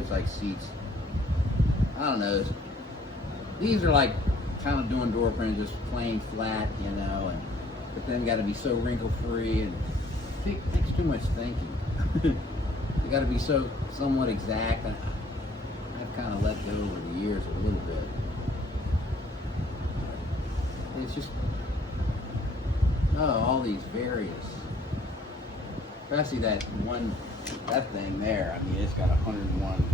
always like seats. I don't know. These are like kind of doing door frames, just plain flat, you know, and but then got to be so wrinkle free and takes too much thinking. You got to be so somewhat exact. I've kind of let go over the years a little bit. It's just all these various, especially that thing there. I mean, it's got 101.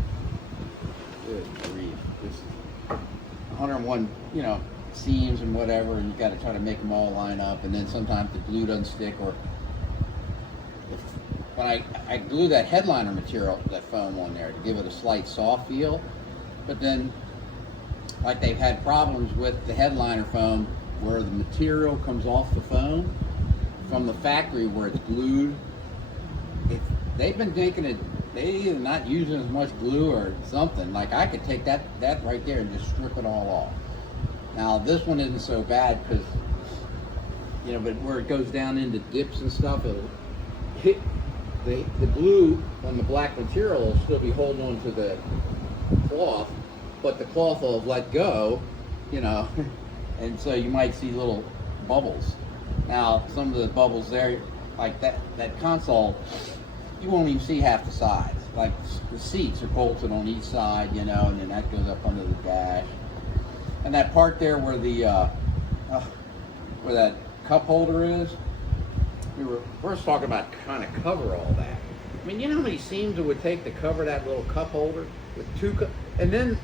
Good grief, just 101, you know, seams and whatever, and you got to try to make them all line up, and then sometimes the glue doesn't stick, or when I glue that headliner material, that foam on there to give it a slight soft feel, but then like they've had problems with the headliner foam where the material comes off the foam from the factory where it's glued. They've been making it, they either not using as much glue or something. Like I could take that right there and just strip it all off. Now this one isn't so bad because, you know, but where it goes down into dips and stuff, it'll hit the glue on the black material will still be holding on to the cloth, but the cloth will have let go, you know, and so you might see little bubbles. Now some of the bubbles there, like that console, you won't even see half the sides. Like the seats are bolted on each side, you know, and then that goes up under the dash. And that part there where the where that cup holder is, we were first talking about trying to cover all that. I mean, you know how many seams it would take to cover that little cup holder with and then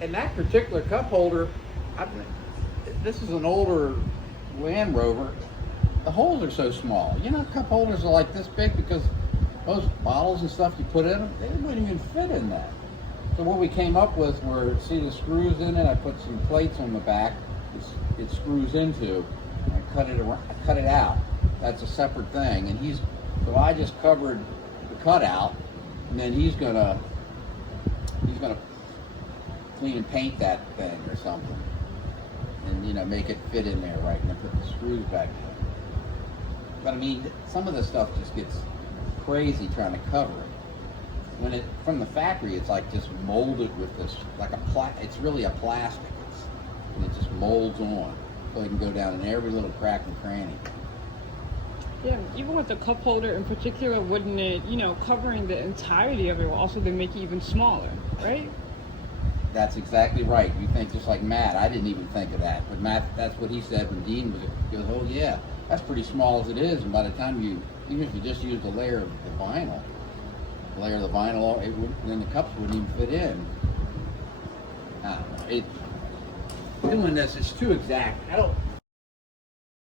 in that particular cup holder, this is an older Land Rover. The holes are so small. You know, cup holders are like this big because those bottles and stuff you put in them, they wouldn't even fit in that. So what we came up with were, see the screws in it, I put some plates on the back, it screws into, and I cut it out. That's a separate thing, and so I just covered the cutout, and then he's gonna clean and paint that thing or something, and you know, make it fit in there right, and then put the screws back in. But I mean, some of the stuff just gets crazy trying to cover it. When it from the factory, it's like just molded with this, like it's really a plastic, and it just molds on, so it can go down in every little crack and cranny. Yeah, even with the cup holder in particular, wouldn't it, you know, covering the entirety of it will also then make it even smaller, right? That's exactly right. You think just like Matt. I didn't even think of that, but Matt, that's what he said when Dean was. He goes, "Oh yeah, that's pretty small as it is." And by the time even if you just used a layer of the vinyl, then the cups wouldn't even fit in. I don't know. Doing this, it's too exact.